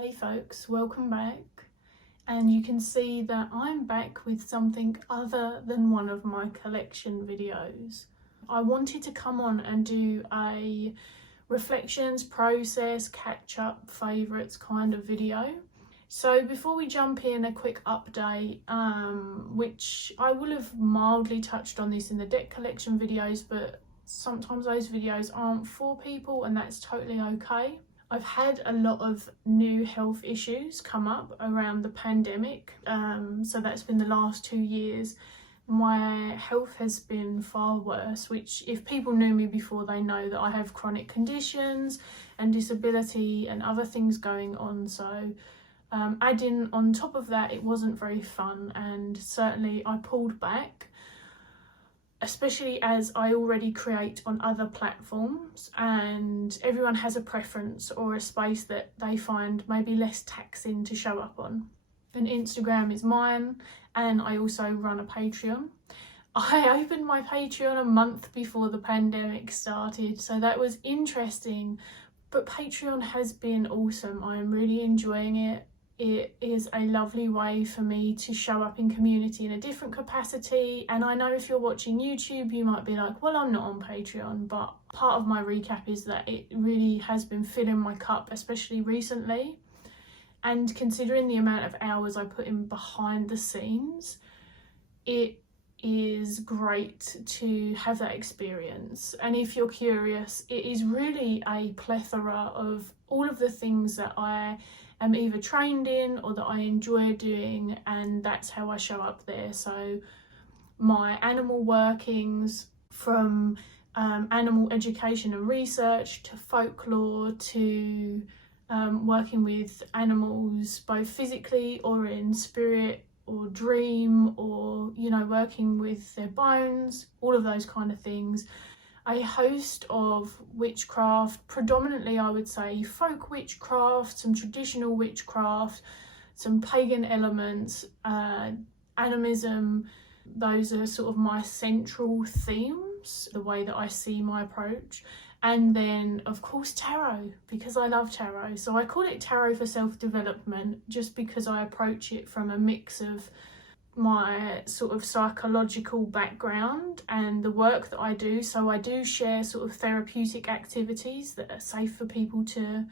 Hey folks, welcome back. And you can see that I'm back with something other than one of my collection videos. I wanted to come on and do a reflections, process, catch up, favourites kind of video. So before we jump in, a quick update, which I will have mildly touched on this in the deck collection videos, but sometimes those videos aren't for people and that's totally okay. I've had a lot of new health issues come up around the pandemic, so that's been the last 2 years. My health has been far worse, which if people knew me before, they know that I have chronic conditions and disability and other things going on. So adding on top of that, it wasn't very fun, and certainly I pulled back, especially as I already create on other platforms and everyone has a preference or a space that they find maybe less taxing to show up on. And Instagram is mine, and I also run a Patreon. I opened my Patreon a month before the pandemic started, so that was interesting, but Patreon has been awesome. I am really enjoying it. It is a lovely way for me to show up in community in a different capacity. And I know if you're watching YouTube, you might be like, well, I'm not on Patreon, but part of my recap is that it really has been filling my cup, especially recently. And considering the amount of hours I put in behind the scenes, it is great to have that experience. And if you're curious, it is really a plethora of all of the things that I am either trained in or that I enjoy doing, and that's how I show up there. So my animal workings, from animal education and research to folklore to working with animals both physically or in spirit or dream, or working with their bones, all of those kind of things. A host of witchcraft, predominantly I would say folk witchcraft, some traditional witchcraft, some pagan elements, animism. Those are sort of my central themes, the way that I see my approach. And then of course tarot, because I love tarot. So I call it tarot for self-development just because I approach it from a mix of my sort of psychological background and the work that I do. So I do share sort of therapeutic activities that are safe for people to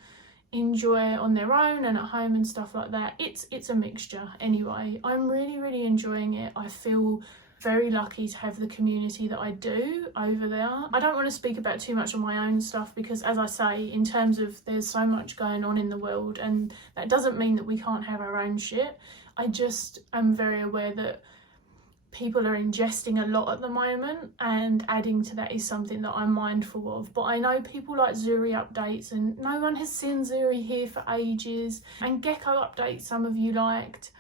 enjoy on their own and at home and stuff like that. It's a mixture anyway. I'm really enjoying it. I feel very lucky to have the community that I do over there. I don't want to speak about too much on my own stuff because, as I say, in terms of there's so much going on in the world, and that doesn't mean that we can't have our own shit. I just am very aware that people are ingesting a lot at the moment, and adding to that is something that I'm mindful of. But I know people like 𝗁cie updates, and no one has seen 𝗁cie here for ages, and 𝗁𝗍𝗄 updates some of you liked.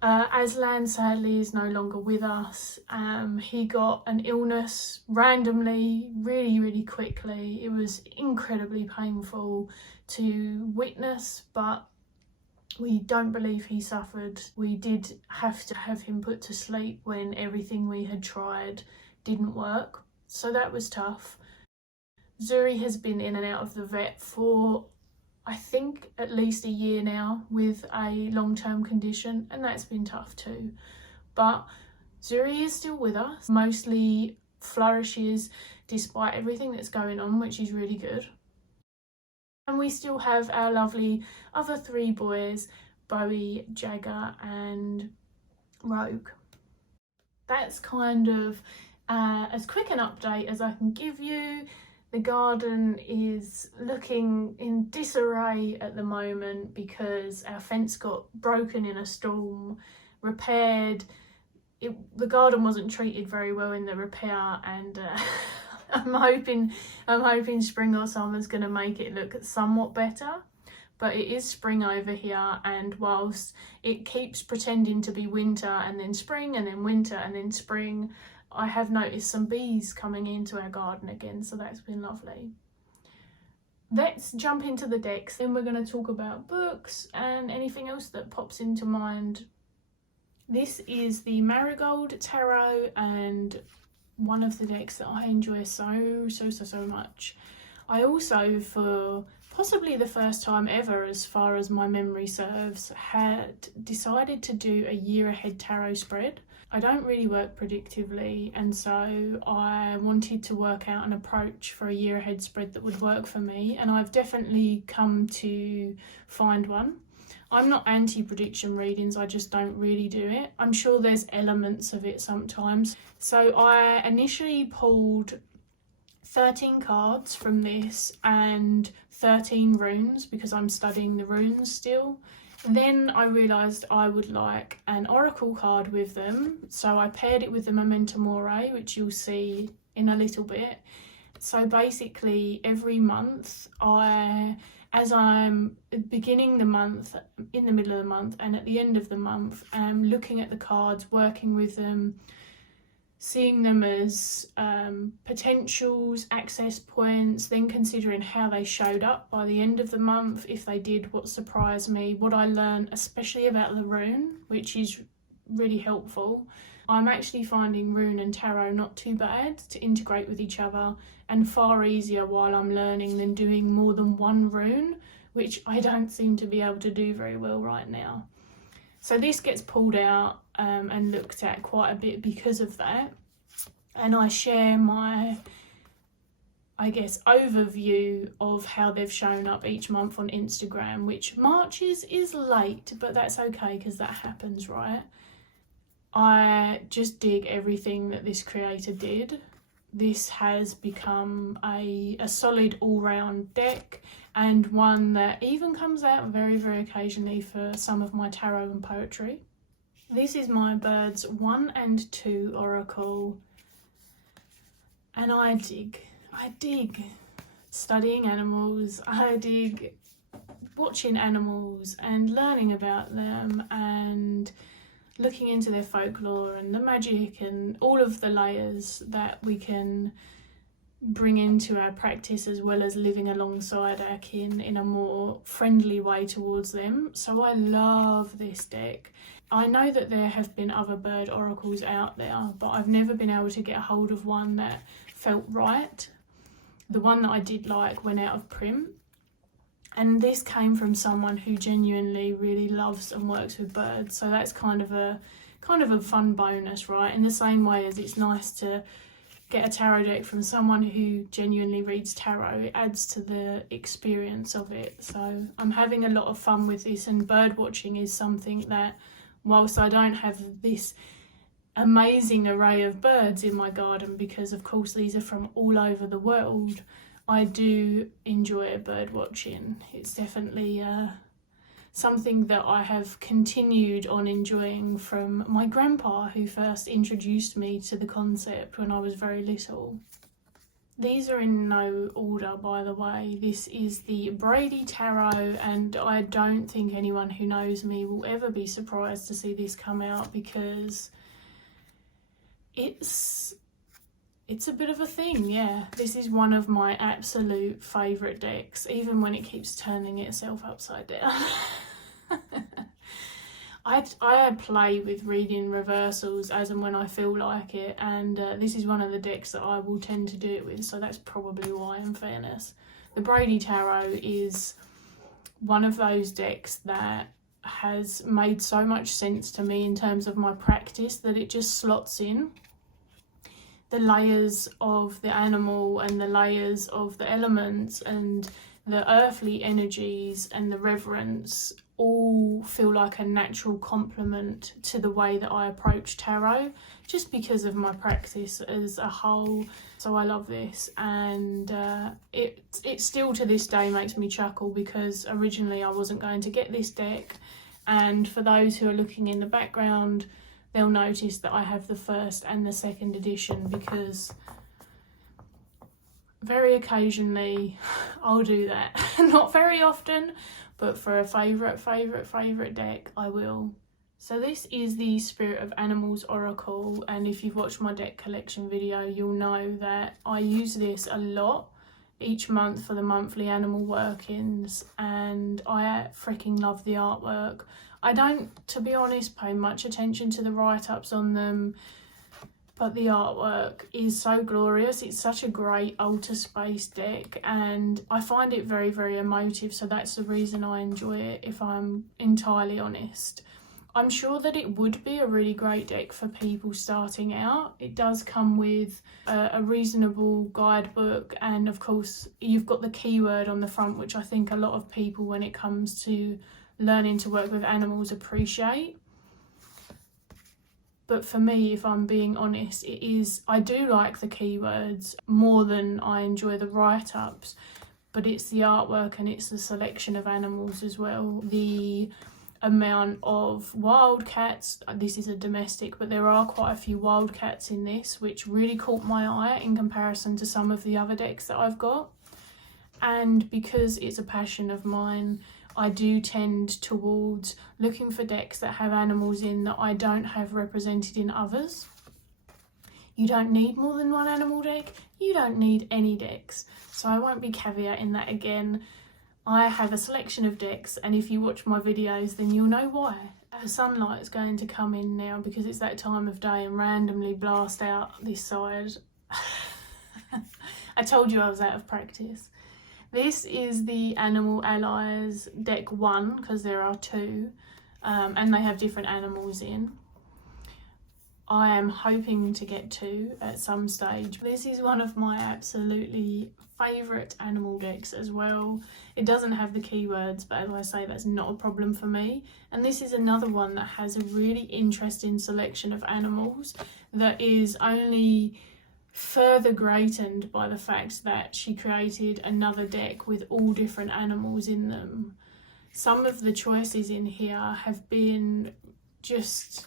Aslan sadly is no longer with us. He got an illness randomly, really quickly. It was incredibly painful to witness, but we don't believe he suffered. We did have to have him put to sleep when everything we had tried didn't work, so that was tough. 𝗁cie has been in and out of the vet for I think at least a year now with a long-term condition, and that's been tough too. But 𝗁cie is still with us, mostly flourishes despite everything that's going on, which is really good. And we still have our lovely other 3 boys, Bowie, Jagger and Rogue. That's kind of as quick an update as I can give you. The garden is looking in disarray at the moment because our fence got broken in a storm, repaired. The garden wasn't treated very well in the repair, and I'm hoping spring or summer's going to make it look somewhat better. But it is spring over here, and whilst it keeps pretending to be winter and then spring and then winter and then spring, I have noticed some bees coming into our garden again, so that's been lovely. Let's jump into the decks, then we're going to talk about books and anything else that pops into mind. This is the Marigold Tarot, and one of the decks that I enjoy so much. I also, for possibly the first time ever, as far as my memory serves, had decided to do a year ahead tarot spread. I don't really work predictively, and so I wanted to work out an approach for a year ahead spread that would work for me, and I've definitely come to find one. I'm not anti-prediction readings, I just don't really do it. I'm sure there's elements of it sometimes. So I initially pulled 13 cards from this and 13 runes because I'm studying the runes still. Then I realised I would like an oracle card with them, so I paired it with the Memento Mori, which you'll see in a little bit. So basically every month, as I'm beginning the month, in the middle of the month and at the end of the month, I'm looking at the cards, working with them, seeing them as potentials, access points, then considering how they showed up by the end of the month, if they did, what surprised me, what I learned, especially about the rune, which is really helpful. I'm actually finding rune and tarot not too bad to integrate with each other, and far easier while I'm learning than doing more than one rune, which I don't seem to be able to do very well right now. So this gets pulled out and looked at quite a bit because of that. And I share my, I guess, overview of how they've shown up each month on Instagram, which March is late, but that's okay because that happens, right? I just dig everything that this creator did. This has become a solid all-round deck, and one that even comes out very, very occasionally for some of my tarot and poetry. This is my birds 1 and 2 oracle, and I dig studying animals, I dig watching animals and learning about them and looking into their folklore and the magic and all of the layers that we can bring into our practice, as well as living alongside our kin in a more friendly way towards them. So I love this deck. I know that there have been other bird oracles out there, but I've never been able to get a hold of one that felt right. The one that I did like went out of print, and this came from someone who genuinely really loves and works with birds, so that's kind of a fun bonus, right? In the same way as it's nice to get a tarot deck from someone who genuinely reads tarot, it adds to the experience of it. So I'm having a lot of fun with this, and bird watching is something that, whilst I don't have this amazing array of birds in my garden, because of course these are from all over the world, I do enjoy bird watching. It's definitely something that I have continued on enjoying from my grandpa, who first introduced me to the concept when I was very little. These are in no order, by the way. This is the 𝗵𝘁𝗍 Tarot, and I don't think anyone who knows me will ever be surprised to see this come out, because it's a bit of a thing, yeah. This is one of my absolute favourite decks, even when it keeps turning itself upside down. I play with reading reversals as and when I feel like it, and this is one of the decks that I will tend to do it with, so that's probably why, in fairness. The 𝗵𝘁𝗍 Tarot is one of those decks that has made so much sense to me in terms of my practice that it just slots in. The layers of the animal and the layers of the elements and the earthly energies and the reverence all feel like a natural complement to the way that I approach tarot, just because of my practice as a whole. So I love this, and it still to this day makes me chuckle, because originally I wasn't going to get this deck, and for those who are looking in the background, they'll notice that I have the first and the second edition, because very occasionally I'll do that. Not very often, but for a favourite deck, I will. So this is the Spirit of Animals Oracle, and if you've watched my deck collection video, you'll know that I use this a lot each month for the monthly animal workings, and I freaking love the artwork. I don't, to be honest, pay much attention to the write-ups on them, but the artwork is so glorious. It's such a great altar space deck, and I find it very, very emotive, so that's the reason I enjoy it, if I'm entirely honest. I'm sure that it would be a really great deck for people starting out. It does come with a reasonable guidebook, and of course you've got the keyword on the front, which I think a lot of people, when it comes to learning to work with animals, appreciate. But for me, if I'm being honest, I do like the keywords more than I enjoy the write-ups, but it's the artwork and it's the selection of animals as well. The amount of wildcats, this is a domestic, but there are quite a few wildcats in this, which really caught my eye in comparison to some of the other decks that I've got. And because it's a passion of mine, I do tend towards looking for decks that have animals in that I don't have represented in others. You don't need more than one animal deck. You don't need any decks. So I won't be caveating that again. I have a selection of decks, and if you watch my videos, then you'll know why. Sunlight's going to come in now because it's that time of day and randomly blast out this side. I told you I was out of practice. This is the Animal Allies deck 1, because there are 2, and they have different animals in. I am hoping to get 2 at some stage. This is one of my absolutely favourite animal decks as well. It doesn't have the keywords, but as I say, that's not a problem for me. And this is another one that has a really interesting selection of animals that is only further greatened by the fact that she created another deck with all different animals in them. Some of the choices in here have been just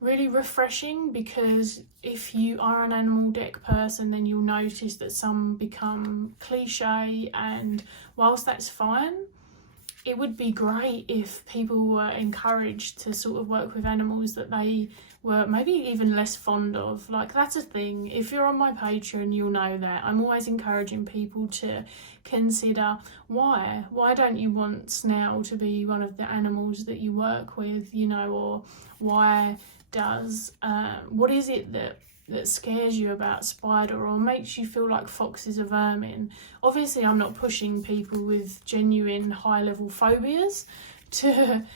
really refreshing, because if you are an animal deck person, then you'll notice that some become cliche, and whilst that's fine, it would be great if people were encouraged to sort of work with animals that they were maybe even less fond of. Like, that's a thing. If you're on my Patreon, you'll know that I'm always encouraging people to consider why don't you want snail to be one of the animals that you work with, you know, or why does what is it that scares you about spider or makes you feel like fox is a vermin. Obviously I'm not pushing people with genuine high-level phobias to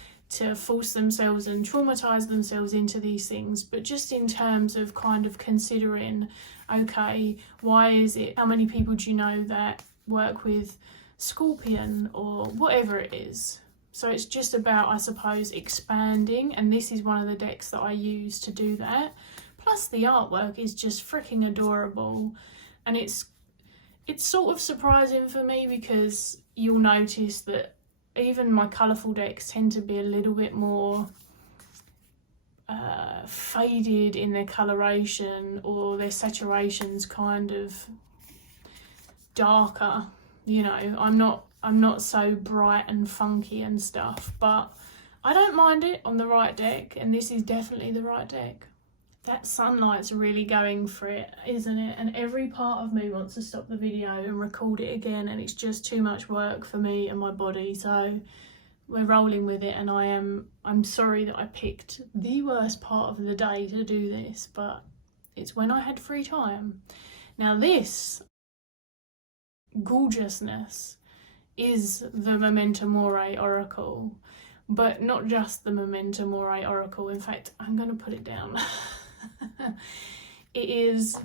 force themselves and traumatize themselves into these things, but just in terms of kind of considering, okay, why is it, how many people do you know that work with scorpion or whatever it is. So it's just about, I suppose, expanding, and this is one of the decks that I use to do that. Plus the artwork is just freaking adorable, and it's sort of surprising for me because you'll notice that even my colourful decks tend to be a little bit more faded in their coloration, or their saturation's kind of darker, you know. I'm not so bright and funky and stuff, but I don't mind it on the right deck, and this is definitely the right deck. That sunlight's really going for it, isn't it? And every part of me wants to stop the video and record it again, and it's just too much work for me and my body, so we're rolling with it. And I'm sorry that I picked the worst part of the day to do this, but it's when I had free time. Now this gorgeousness is the 𝗪𝗪𝗃 oracle, but not just the 𝗪𝗪𝗃 oracle. In fact, I'm going to put it down. It is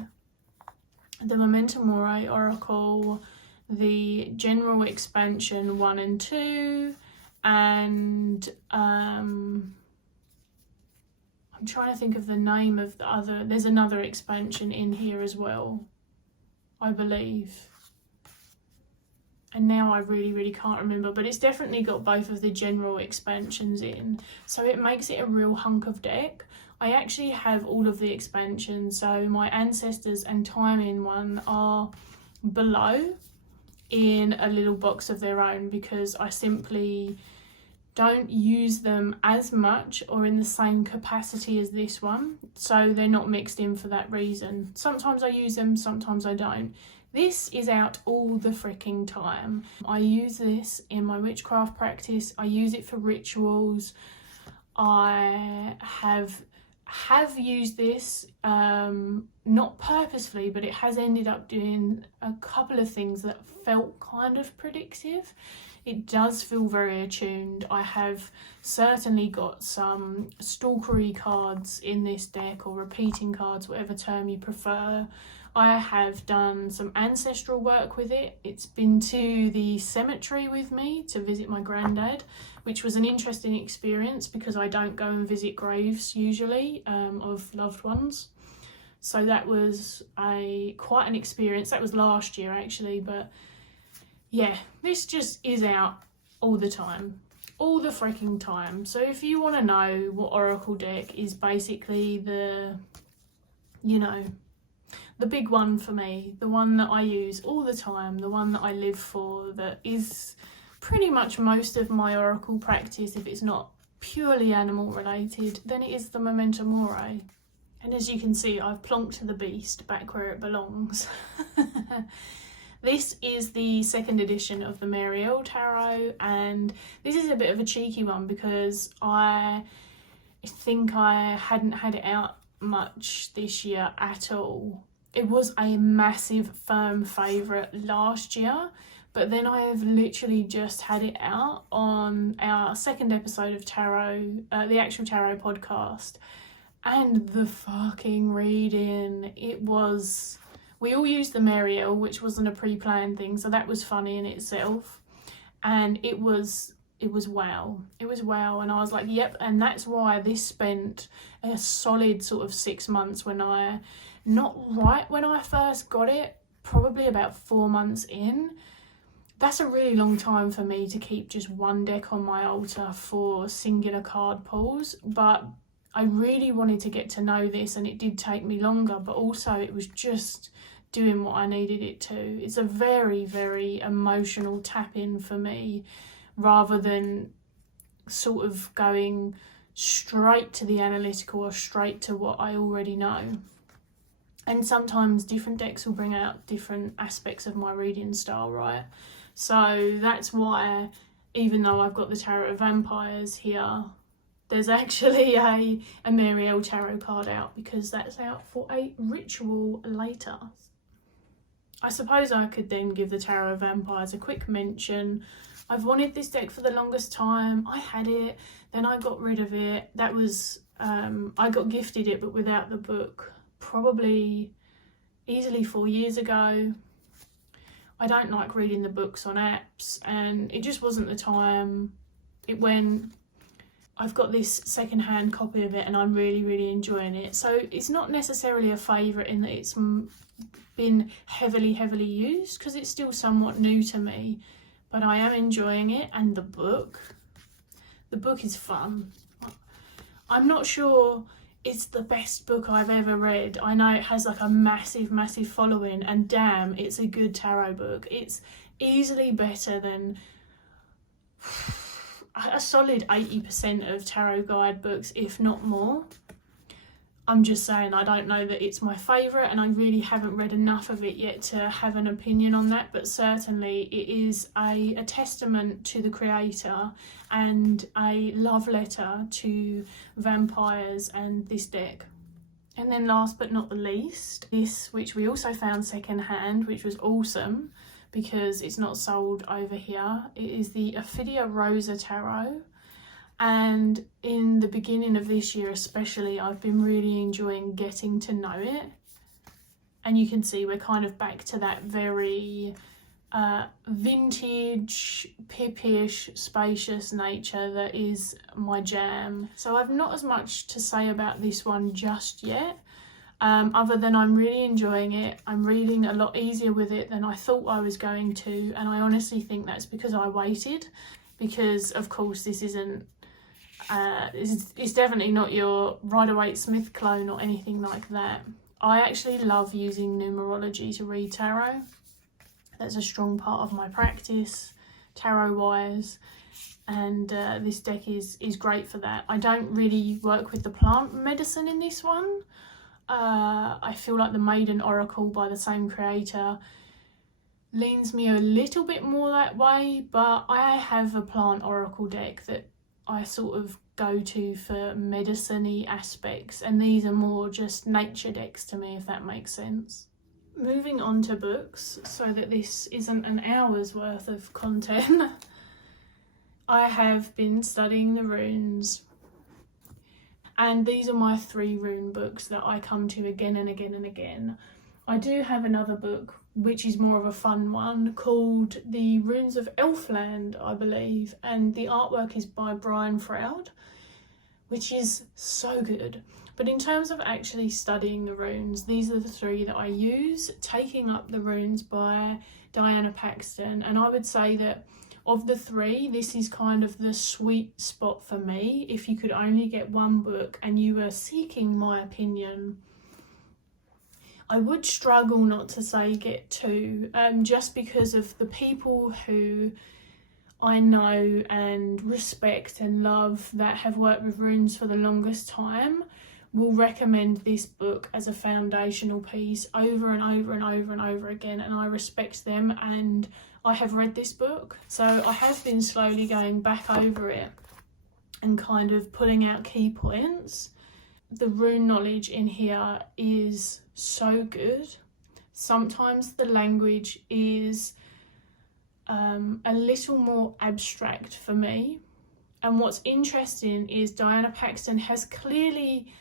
the 𝗪𝗪𝗃 oracle, the general expansion 1 and 2, and I'm trying to think of the name of the other. There's another expansion in here as well, I believe. And now I really can't remember, but it's definitely got both of the general expansions in, so it makes it a real hunk of deck. I actually have all of the expansions, so my ancestors and timing one are below in a little box of their own, because I simply don't use them as much or in the same capacity as this one, so they're not mixed in for that reason. Sometimes I use them, sometimes I don't. This is out all the freaking time. I use this in my witchcraft practice. I use it for rituals. I have have used this, not purposefully, but it has ended up doing a couple of things that felt kind of predictive. It does feel very attuned. I have certainly got some 𝗺𝗁𝗍𝗄𝗎 cards in this deck, or repeating cards, whatever term you prefer. I have done some ancestral work with it. It's been to the cemetery with me to visit my granddad, which was an interesting experience because I don't go and visit graves usually of loved ones. So that was quite an experience. That was last year actually, but yeah, this just is out all the time. All the freaking time. So if you want to know what oracle deck is basically the, you know, the big one for me, the one that I use all the time, the one that I live for, that is pretty much most of my oracle practice. If it's not purely animal related, then it is the Memento Mori. And as you can see, I've plonked the beast back where it belongs. This is the second edition of the 𝗪𝗏𝗍𝗄𝗎 tarot, and this is a bit of a cheeky one because I think I hadn't had it out much this year at all. It was a massive firm favourite last year, but then I have literally just had it out on our second episode of tarot, the actual tarot podcast, and the fucking reading, it was... We all used the 𝗪𝗏𝗍𝗄𝗎, which wasn't a pre-planned thing, so that was funny in itself, and it was wow. It was wow, and I was like, yep, and that's why this spent a solid sort of 6 months when I... Not right when I first got it, probably about 4 months in. That's a really long time for me to keep just one deck on my altar for singular card pulls, but I really wanted to get to know this, and it did take me longer, but also it was just doing what I needed it to. It's a very, very emotional tap in for me, rather than sort of going straight to the analytical or straight to what I already know. And sometimes different decks will bring out different aspects of my reading style, right? So that's why, even though I've got the Tarot of Vampires here, there's actually a 𝗪𝗏𝗍𝗄𝗎 tarot card out, because that's out for a ritual later. I suppose I could then give the Tarot of Vampires a quick mention. I've wanted this deck for the longest time. I had it, then I got rid of it. That was, I got gifted it, but without the book, probably easily 4 years ago. I don't like reading the books on apps, and it just wasn't the time. It went. I've got this second-hand copy of it, and I'm really, really enjoying it. So it's not necessarily a favourite in that it's been heavily used, because it's still somewhat new to me, but I am enjoying it. And the book is fun. I'm not sure it's the best book I've ever read. I know it has like a massive following, and damn, it's a good tarot book. It's easily better than a solid 80% of tarot guide books, if not more. I'm just saying, I don't know that it's my favourite, and I really haven't read enough of it yet to have an opinion on that, but certainly it is a testament to the creator and a love letter to vampires and this deck. And then last but not the least, this, which we also found secondhand, which was awesome because it's not sold over here. It is the 𝗪𝘳𝗎𝗄𝗎 tarot. And in the beginning of this year especially, I've been really enjoying getting to know it. And you can see we're kind of back to that very vintage, pippish, spacious nature that is my jam. So I've not as much to say about this one just yet, other than I'm really enjoying it. I'm reading a lot easier with it than I thought I was going to, and I honestly think that's because I waited, because of course this isn't it's definitely not your 𝗪𝗿𝗪𝗀𝗻 clone or anything like that. I actually love using numerology to read tarot. That's a strong part of my practice, tarot wise, and this deck is great for that. I don't really work with the plant medicine in this one. I feel like the Maiden Oracle by the same creator leans me a little bit more that way, but I have a plant oracle deck that I sort of go to for medicine-y aspects, and these are more just nature decks to me, if that makes sense. Moving on to books, so that this isn't an hour's worth of content, I have been studying the runes, and these are my 3 rune books that I come to again and again and again. I do have another book which is more of a fun one called The Runes of Elfland, I believe, and the artwork is by 𝗵𝘁𝗀𝗺, which is so good. But in terms of actually studying the runes, these are the 3 that I use. Taking Up the Runes by Diana Paxton, and I would say that of the 3, this is kind of the sweet spot for me. If you could only get 1 book and you were seeking my opinion, I would struggle not to say get 2, just because of the people who I know and respect and love that have worked with runes for the longest time will recommend this book as a foundational piece over and over and over and over again, and I respect them, and I have read this book, so I have been slowly going back over it and kind of pulling out key points. The rune knowledge in here is so good. Sometimes the language is a little more abstract for me, and what's interesting is Diana Paxton has clearly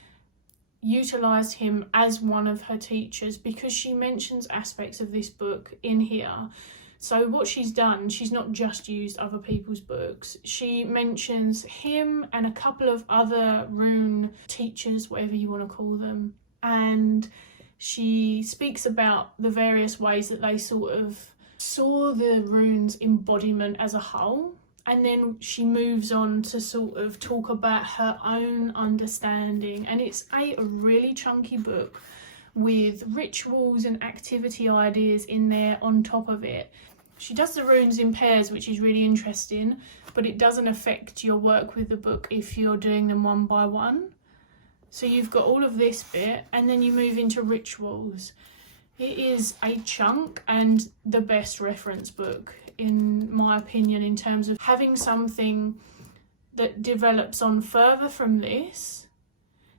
utilised him as one of her teachers, because she mentions aspects of this book in here. So what she's done, she's not just used other people's books, she mentions him and a couple of other rune teachers, whatever you want to call them, and she speaks about the various ways that they sort of saw the runes embodiment as a whole, and then she moves on to sort of talk about her own understanding, and it's a really chunky book with rituals and activity ideas in there on top of it. She does the runes in pairs, which is really interesting, but it doesn't affect your work with the book if you're doing them one by one. So you've got all of this bit, and then you move into rituals. It is a chunk and the best reference book, in my opinion, in terms of having something that develops on further from this,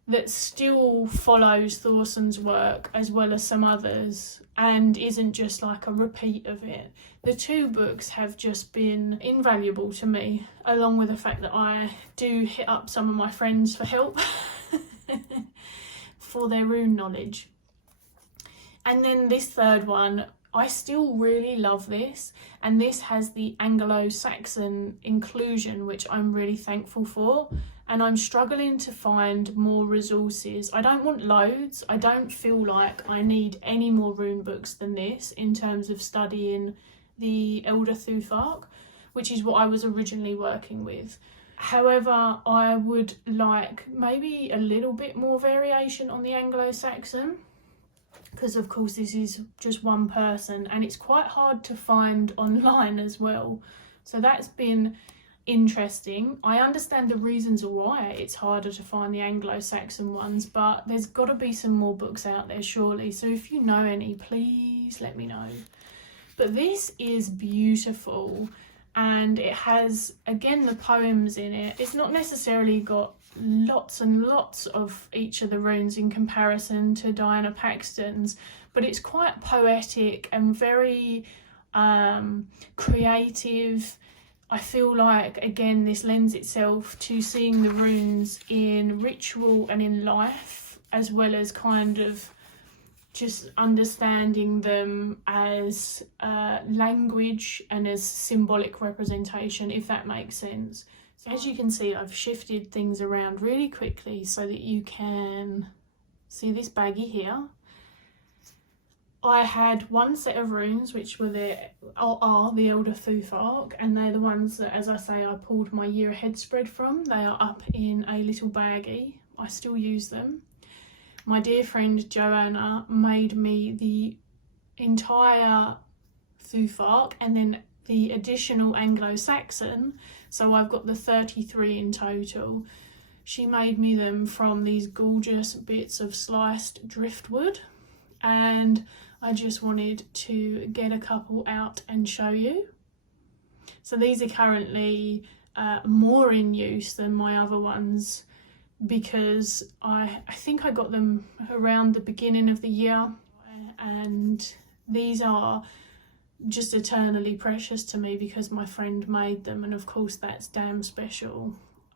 that still follows 𝗺cions work as well as some others, and isn't just like a repeat of it. The 2 books have just been invaluable to me, along with the fact that I do hit up some of my friends for help for their rune knowledge. And then this 3rd one, I still really love this, and this has the Anglo-Saxon inclusion, which I'm really thankful for, and I'm struggling to find more resources. I don't want loads. I don't feel like I need any more rune books than this in terms of studying the Elder 𝗺𝗺, which is what I was originally working with. However, I would like maybe a little bit more variation on the Anglo-Saxon, because of course this is just one person and it's quite hard to find online as well. So that's been interesting. I understand the reasons why it's harder to find the Anglo-Saxon ones, but there's got to be some more books out there surely. So if you know any, please let me know. But this is beautiful, and it has, again, the poems in it. It's not necessarily got lots and lots of each of the runes in comparison to Diana Paxton's, but it's quite poetic and very creative. I feel like, again, this lends itself to seeing the runes in ritual and in life, as well as kind of just understanding them as language and as symbolic representation, if that makes sense. So as you can see, I've shifted things around really quickly so that you can see this baggie here. I had one set of runes which are the Elder 𝗺𝗺, and they're the ones that, as I say, I pulled my year ahead spread from. They are up in a little baggie. I still use them. My dear friend Joanna made me the entire 𝗺𝗺 and then the additional Anglo-Saxon, so I've got the 33 in total. She made me them from these gorgeous bits of sliced driftwood, and I just wanted to get a couple out and show you. So these are currently more in use than my other ones, because I think I got them around the beginning of the year, and these are just eternally precious to me because my friend made them, and of course that's damn special.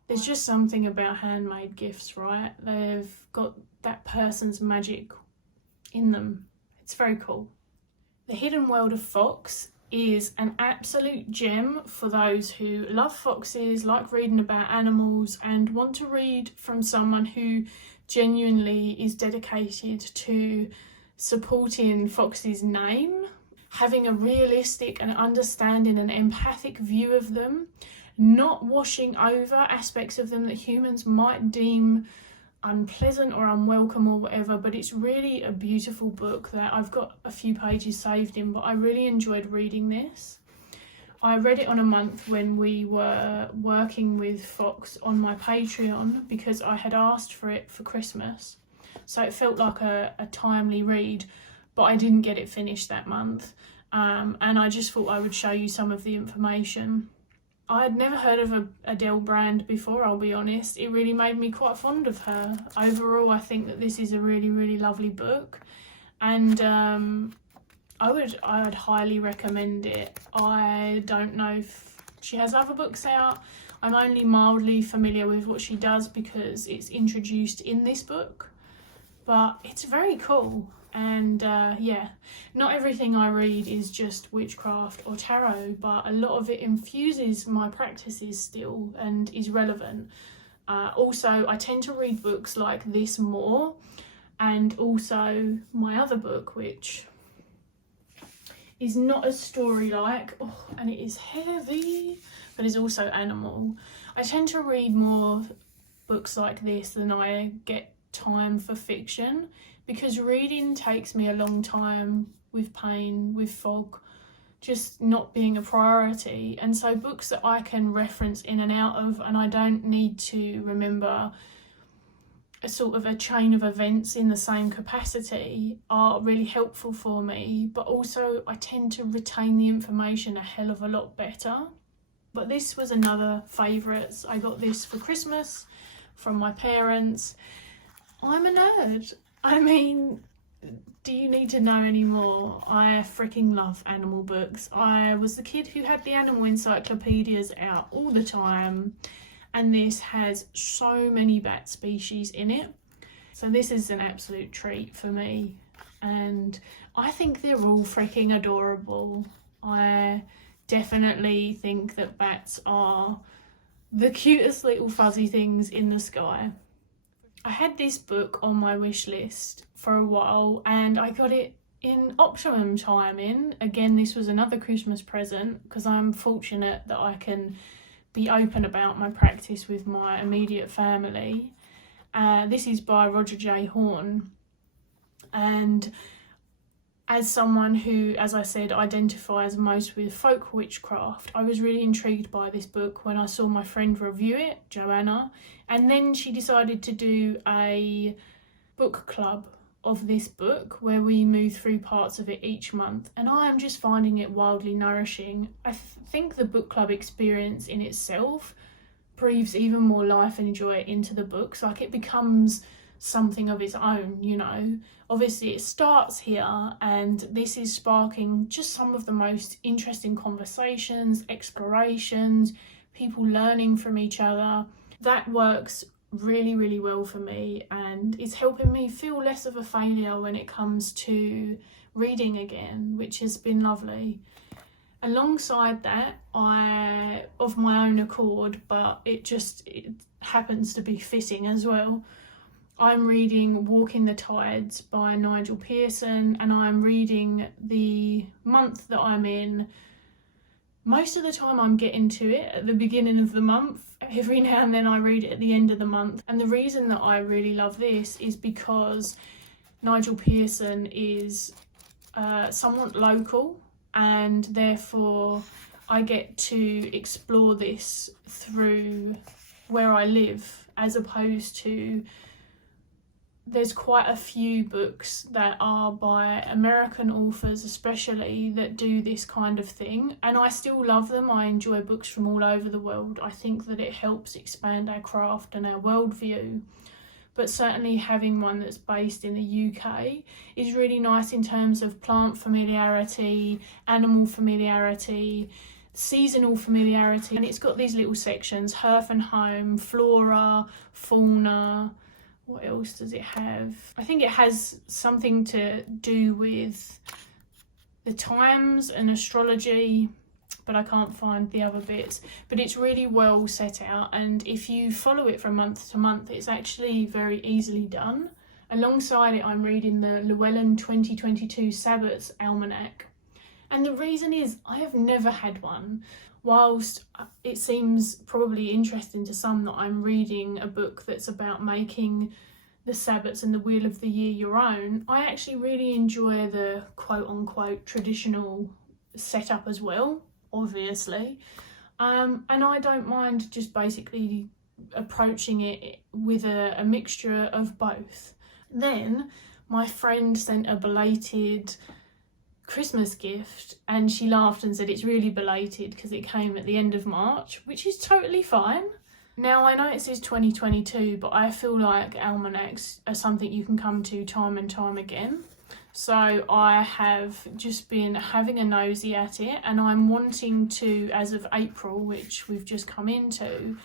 There's just something about handmade gifts, right? They've got that person's magic in them. It's very cool. The Hidden World of Fox is an absolute gem for those who love foxes, like reading about animals, and want to read from someone who genuinely is dedicated to supporting Fox's name, having a realistic and understanding and empathic view of them, not washing over aspects of them that humans might deem unpleasant or unwelcome or whatever. But it's really a beautiful book that I've got a few pages saved in, but I really enjoyed reading this. I read it on a month when we were working with Fox on my Patreon because I had asked for it for Christmas, so it felt like a timely read, but I didn't get it finished that month, and I just thought I would show you some of the information. I had never heard of 𝗳𝗿 brand before, I'll be honest. It really made me quite fond of her. Overall, I think that this is a really, really lovely book, and I'd highly recommend it. I don't know if she has other books out. I'm only mildly familiar with what she does because it's introduced in this book, but it's very cool. And yeah, not everything I read is just witchcraft or tarot, but a lot of it infuses my practices still and is relevant. Also, I tend to read books like this more, and also my other book, which is not as story-like, and it is heavy, but is also animal. I tend to read more books like this than I get time for fiction, because reading takes me a long time with pain, with fog, just not being a priority. And so books that I can reference in and out of, and I don't need to remember a sort of a chain of events in the same capacity, are really helpful for me. But also I tend to retain the information a hell of a lot better. But this was another favourite. I got this for Christmas from my parents. I'm a nerd. I mean, do you need to know any more? I freaking love animal books. I was the kid who had the animal encyclopedias out all the time, and this has so many bat species in it. So this is an absolute treat for me, and I think they're all freaking adorable. I definitely think that bats are the cutest little fuzzy things in the sky. I had this book on my wish list for a while, and I got it in optimum timing. Again, this was another Christmas present because I'm fortunate that I can be open about my practice with my immediate family. This is by Roger J. Horne, and as someone who, as I said, identifies most with folk witchcraft, I was really intrigued by this book when I saw my friend review it, Joanna, and then she decided to do a book club of this book where we move through parts of it each month, and I am just finding it wildly nourishing. I think the book club experience in itself breathes even more life and joy into the books, like it becomes something of its own, you know. Obviously it starts here, and this is sparking just some of the most interesting conversations, explorations, people learning from each other. That works really, really well for me, and it's helping me feel less of a failure when it comes to reading again, which has been lovely. Alongside that, I, of my own accord, but it happens to be fitting as well, I'm reading Walking the Tides by Nigel Pearson, and I'm reading the month that I'm in. Most of the time I'm getting to it at the beginning of the month. Every now and then I read it at the end of the month. And the reason that I really love this is because Nigel Pearson is somewhat local, and therefore I get to explore this through where I live, as opposed to there's quite a few books that are by American authors especially that do this kind of thing, and I still love them. I enjoy books from all over the world. I think that it helps expand our craft and our worldview, but certainly having one that's based in the UK is really nice in terms of plant familiarity, animal familiarity, seasonal familiarity, and it's got these little sections: hearth and home, flora, fauna. What else does it have? I think it has something to do with the times and astrology, but I can't find the other bits. But it's really well set out, and if you follow it from month to month, it's actually very easily done. Alongside it, I'm reading the Llewellyn 2022 Sabbaths Almanac. And the reason is I have never had one. Whilst it seems probably interesting to some that I'm reading a book that's about making the Sabbats and the Wheel of the Year your own, I actually really enjoy the quote-unquote traditional setup as well, obviously. And I don't mind just basically approaching it with a mixture of both. Then my friend sent a belated Christmas gift, and she laughed and said it's really belated because it came at the end of March, which is totally fine. Now, I know it says 2022, but I feel like almanacs are something you can come to time and time again. So I have just been having a nosy at it, and I'm wanting to, as of April, which we've just come into,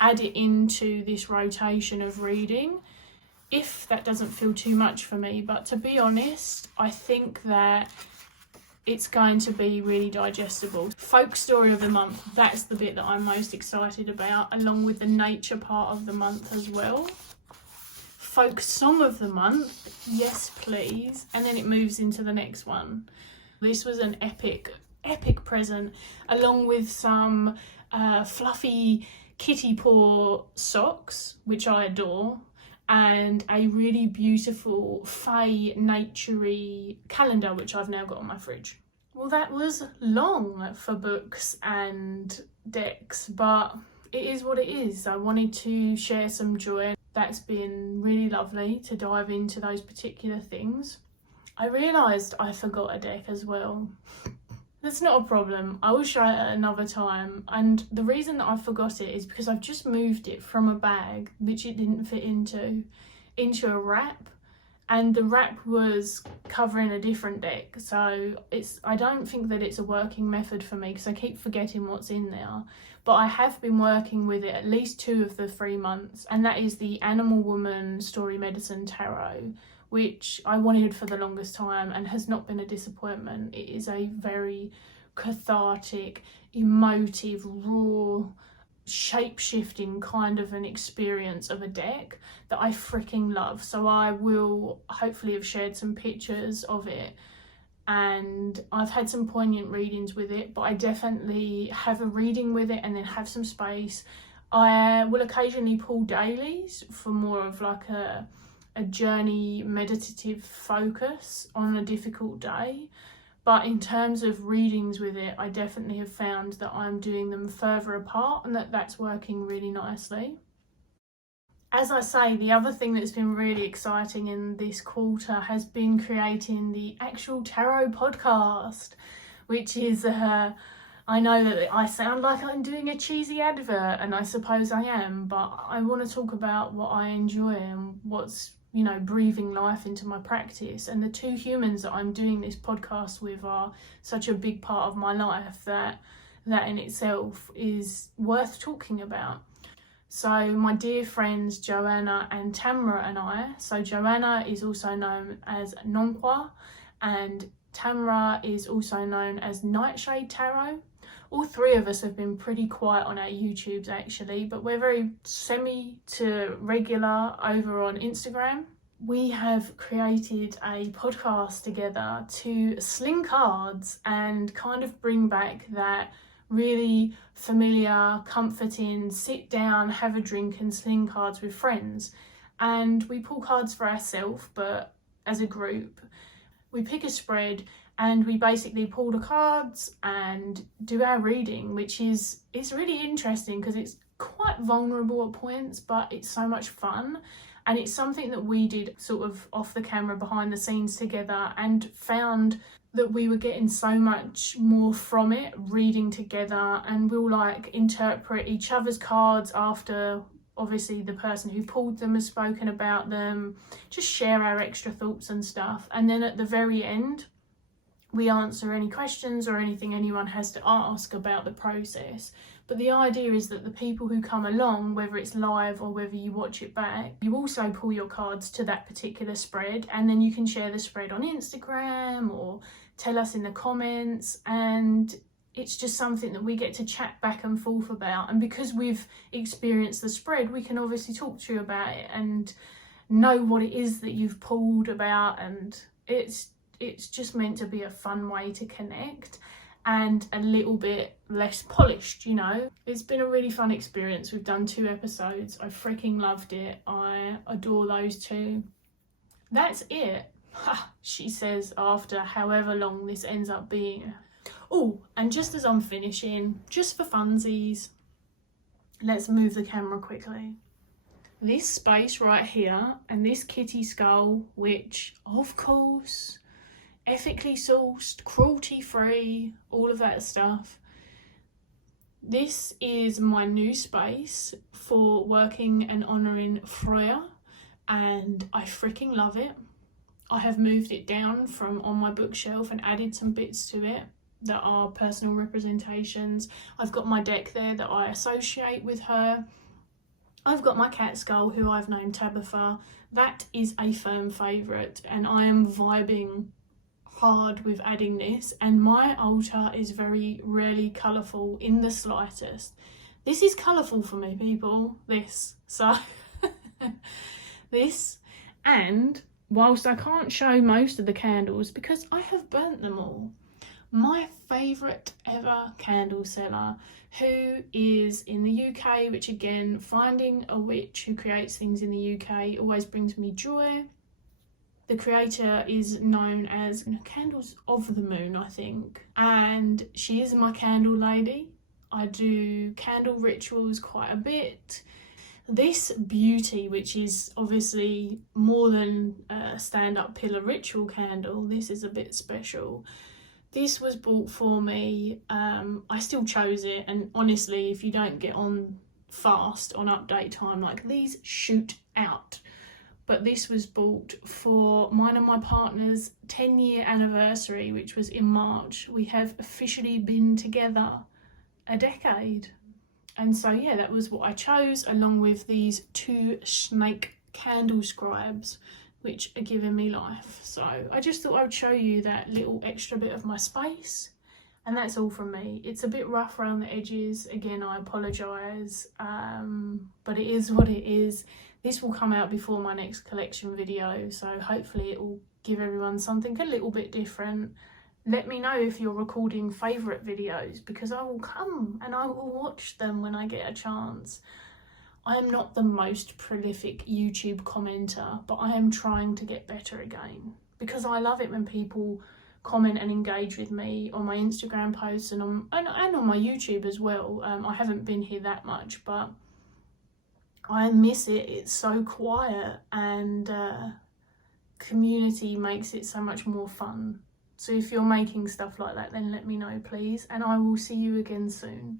add it into this rotation of reading, if that doesn't feel too much for me. But to be honest, I think that it's going to be really digestible. Folk story of the month, that's the bit that I'm most excited about, along with the nature part of the month as well. Folk song of the month, yes please, and then it moves into the next one. This was an epic present, along with some fluffy kitty paw socks, which I adore, and a really beautiful 𝗙 naturey calendar, which I've now got on my fridge. Well, that was long for books and decks, but it is what it is. I wanted to share some joy. That's been really lovely to dive into those particular things. I realised I forgot a deck as well. That's not a problem. I will show it at another time. And the reason that I forgot it is because I've just moved it from a bag, which it didn't fit into a wrap. And the wrap was covering a different deck. So I don't think that it's a working method for me because I keep forgetting what's in there. But I have been working with it at least 2 of the 3 months. And that is the Animal Woman Story Medicine Tarot, which I wanted for the longest time and has not been a disappointment. It is a very cathartic, emotive, raw, shape-shifting kind of an experience of a deck that I freaking love. So I will hopefully have shared some pictures of it, and I've had some poignant readings with it, but I definitely have a reading with it and then have some space. I will occasionally pull dailies for more of like a journey meditative focus on a difficult day, but in terms of readings with it, I definitely have found that I'm doing them further apart and that's working really nicely. As I say, the other thing that's been really exciting in this quarter has been creating the actual tarot podcast, which is I know that I sound like I'm doing a cheesy advert, and I suppose I am, but I want to talk about what I enjoy and what's, you know, breathing life into my practice. And the 2 humans that I'm doing this podcast with are such a big part of my life that in itself is worth talking about. So my dear friends Joanna and Tamra and I, so Joanna is also known as 𝗏𝗏 and Tamra is also known as Nightshade Tarot. All 3 of us have been pretty quiet on our YouTubes actually, but we're very semi to regular over on Instagram. We have created a podcast together to sling cards and kind of bring back that really familiar, comforting, sit down, have a drink and sling cards with friends. And we pull cards for ourselves, but as a group. We pick a spread and we basically pull the cards and do our reading, which it's really interesting because it's quite vulnerable at points, but it's so much fun. And it's something that we did sort of off the camera, behind the scenes together, and found that we were getting so much more from it, reading together, and we'll like interpret each other's cards after obviously the person who pulled them has spoken about them, just share our extra thoughts and stuff. And then at the very end, we answer any questions or anything anyone has to ask about the process. But the idea is that the people who come along, whether it's live or whether you watch it back, you also pull your cards to that particular spread, and then you can share the spread on Instagram or tell us in the comments, and it's just something that we get to chat back and forth about. And because we've experienced the spread, we can obviously talk to you about it and know what it is that you've pulled about, and it's just meant to be a fun way to connect and a little bit less polished, you know. It's been a really fun experience. We've done 2 episodes. I freaking loved it. I adore those 2. That's it, she says, after however long this ends up being. Oh, and just as I'm finishing, just for funsies, let's move the camera quickly. This space right here and this kitty skull, which of course, ethically sourced, cruelty-free, all of that stuff. This is my new space for working and honouring Freya, and I freaking love it. I have moved it down from on my bookshelf and added some bits to it that are personal representations. I've got my deck there that I associate with her. I've got my cat skull, who I've named 𝗪𝗪𝗆. That is a firm favourite, and I am vibing hard with adding this. And my altar is very rarely colourful in the slightest. This is colourful for me, people. This. So, this. And whilst I can't show most of the candles because I have burnt them all, my favourite ever candle seller, who is in the UK, which again, finding a witch who creates things in the UK always brings me joy. The creator is known as Candles of the Moon, I think, and she is my candle lady. I do candle rituals quite a bit. This beauty, which is obviously more than a stand-up pillar ritual candle, this is a bit special. This was bought for me. I still chose it, and honestly, if you don't get on fast on update time, like, these shoot out. But this was bought for mine and my partner's 10-year anniversary, which was in March. We have officially been together a decade. And so, yeah, that was what I chose, along with these 2 snake candle scribes, which are giving me life. So I just thought I would show you that little extra bit of my space. And that's all from me. It's a bit rough around the edges. Again, I apologise, but it is what it is. This will come out before my next collection video, so hopefully it will give everyone something a little bit different. Let me know if you're recording favourite videos, because I will come and I will watch them when I get a chance. I am not the most prolific YouTube commenter, but I am trying to get better again, because I love it when people comment and engage with me on my Instagram posts and on my YouTube as well. I haven't been here that much, but I miss it. It's so quiet, and community makes it so much more fun. So if you're making stuff like that, then let me know, please, and I will see you again soon.